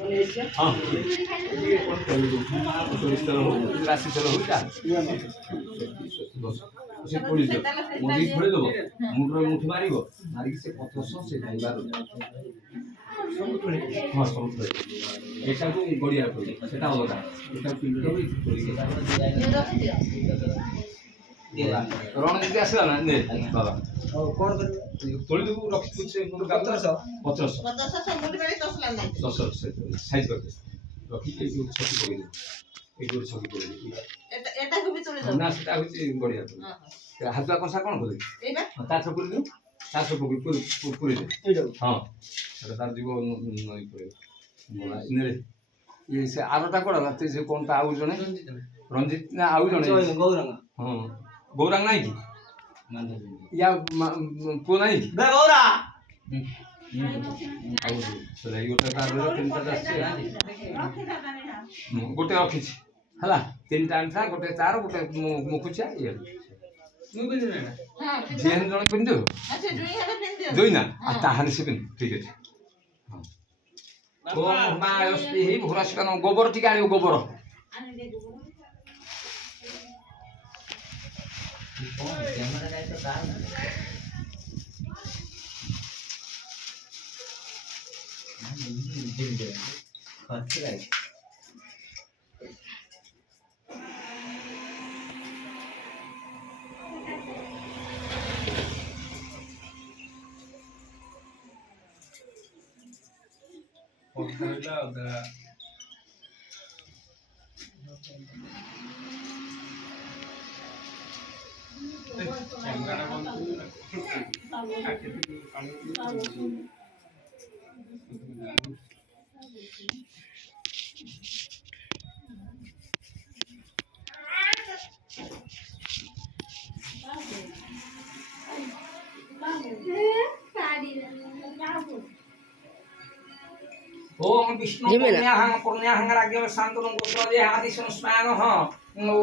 हाँ राशि चल हो से पड़ी मुंडी खोले दब मुंडर मुठी मार मारिक से पथस से खाइबार हाँ सब एटा को गड़िया पड़े सेटा अलग एटा पिंड रणनीति आसला ना ने बाबा कौन तोड़ी देबू रखी कुछ मुंड का 1500 10 साइज करके रखी के जो छकी पड़ी एक जोड़ छकी पड़ी एटा को भी तोड़ी दो ना सेटा होची गड़िया तो हाथवा कोन सा कोन बोले एबा ता सब कर दियो ता सब पूरी दे हां सेटा तार जीव नई पड़े बोला इने ये से आरोटा कोडा ना से कोन ता आउ जने रंजित ना आउ जने गौरंग हां गौरंग नहीं की या को नहीं बे गौरा आउ से लाई गोटे तार रो तीन ता से गोटे रखी हला तीन टाइम था गोटे चार गोटे मुखुचा ये मु बिन ना हां जेन जण पिंदो अच्छा दुई हला पिन दियो जोई ना आ ताहानी से पिन ठीक है हां ओम मायस्ति हि भुराशकन गोबर टिका आनी गोबर कैमरा का तो तार ओम विष्णु पुण्याहं राज्ञ शांतनं गोत्र जे आदि संस्मानः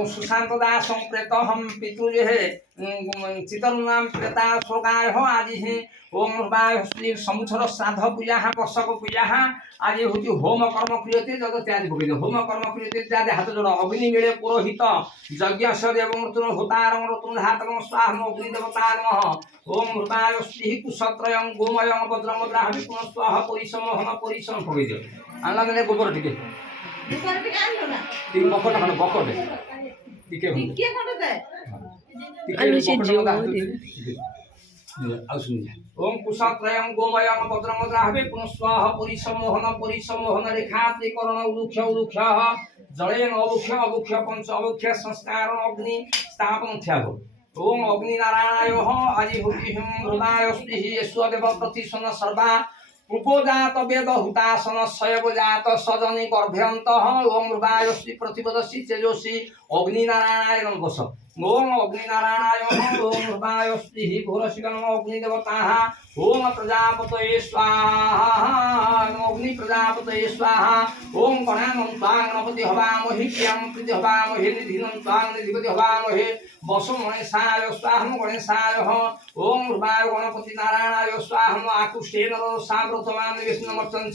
सुशांत दास प्रेतहं पितृजे चितनाम प्रेता सोगाय हो आदि है ओम बाय श्री समुद्र श्राद्ध पूजा वर्षक पूजा आज होती होम कर्म क्रियते जद त्याज भोगे होम कर्म क्रियते त्याज हाथ जोड़ अग्नि मिले पुरोहित यज्ञ सदेव तुन होतारं तुन हातरं स्वाहा अग्नि देवता नमः ओम हृदय श्री कुशत्रयं गोमयं वज्रमुद्रा विपुन स्वाहा परिसमोहन परिसम भोगे दियो आनला गले गोबर टिके दुपर पे आन लो ना तीन बकट खन बकट टिके टिके कोन दे आलू से जीव आउ सुन जा ओम कुशत्रयं गोमयं वज्रमुद्रा विपुन स्वाहा परिसमोहन रेखा त्रिकरण उलुक्ष उलुक्ष जलेन अवुक्ष पंच अवुक्ष संस्कार अग्नि स्थापन थ्यागो ओम अग्नि नारायणाय आदि होती हृदय स्पृहि यस्वदेव प्रतिशन सर्वा उपजात वेद हुतासन शयव जात सजनी गर्भ्यंत ओम हृदय श्री प्रतिपदसी तेजसी अग्नि नारायणाय नमः ओम अग्नि नारायणाय ओम हृदय स्पृहि घोरशिकन अग्नि देवता ओम प्रजापतये स्वाहा अग्नि प्रजापतये स्वाहा ओम गणानं त्वां गणपति हवामहि प्रियं प्रीति हवामहि निधिनं त्वां निधिपति हवामहि वसु गणेशाय स्वाहा गणेशाय ओम हृदय गणपति नारायणाय स्वाहा आकुष्ठेन साव्रतवान् विष्णुमर्चन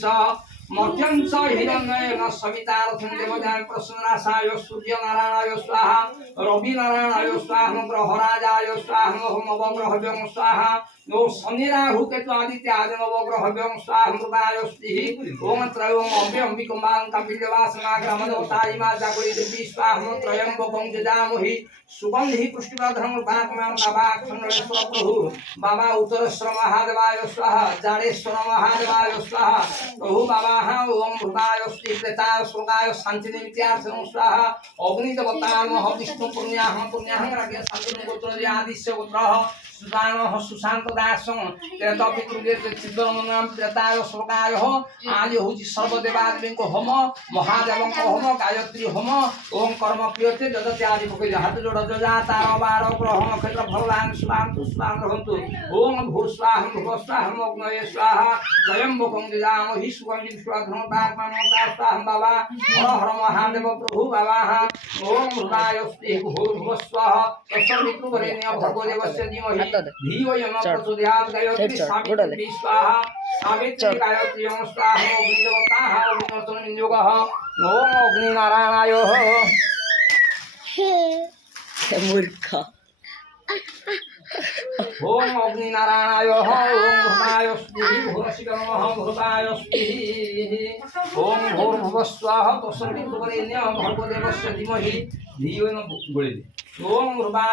मध्यंस हिरण्यन सवितारथं देवजान प्रसन्नासाय सूर्य नारायणाय स्वाहा रवि नारायणाय स्वाहा ग्रहराजाय स्वाहा नवग्रहव्यं स्वाहा नो शनि राहु केतु आदित्य आदि नवग्रहव्यं स्वाहा हृदय स्पृहि ओम त्रयं अम्बिकमां कपिलवासना ग्रामदेवताय मा जागृति देवी स्वाहा त्रयंबकं जजामहि सुगंधि पुष्टिवर्धनं पाकमां बाबा खंडेश्वर प्रभु बाबा उत्तरेश्वर महादेवाय स्वाहा जाडेश्वर महादेवाय स्वाहा प्रभु बाबा ओम हृदय श्री प्रेताय स्वर्गाय शांति निमित्तार्थं स्वाहा अग्नि देवता नमः विष्णु पुण्याहं राज्ञ शांति गोत्र जे आदिश्य गोत्र सुदान सुशांत दास तेत पितृगे चिदन नाम प्रेताय स्वर्गाय आज होची सर्वदेवादेवी को होम महादेव को होम गायत्री होम ओम कर्म क्रियते जदते आदि पके हाथ जोड़ जजा तार बार ग्रह नक्षत्र भगवान स्वाम रहंतु ओम भूर स्वाहा भूर स्वाहा अग्नये स्वाहा त्रयंबकं जजामहि सुगंधिं स्वाधनं पाकमां स्वाहा बाबा हर हर महादेव प्रभु बाबा ओम हृदय स्पृहि भूर्भुवः स्वाहा तत्सवितुर्वरेण्यं भर्गोदेवस्य धीमहि धियो यो न प्रचोदयात् गायत्री सावित्री स्वाहा सावित्री गायत्री स्वाहा अग्निदेवता योगः ओम अग्निनारायणाय मूर्ख ओम अग्निनारायणाय ओम भूमाय स्पृहि भूरसिक नमः भूताय स्पृहि ओम भूर्भुवस्वाह तस्मिन् वरेण्यं भर्गो देवस्य धीमहि धियो न ओम भूमाय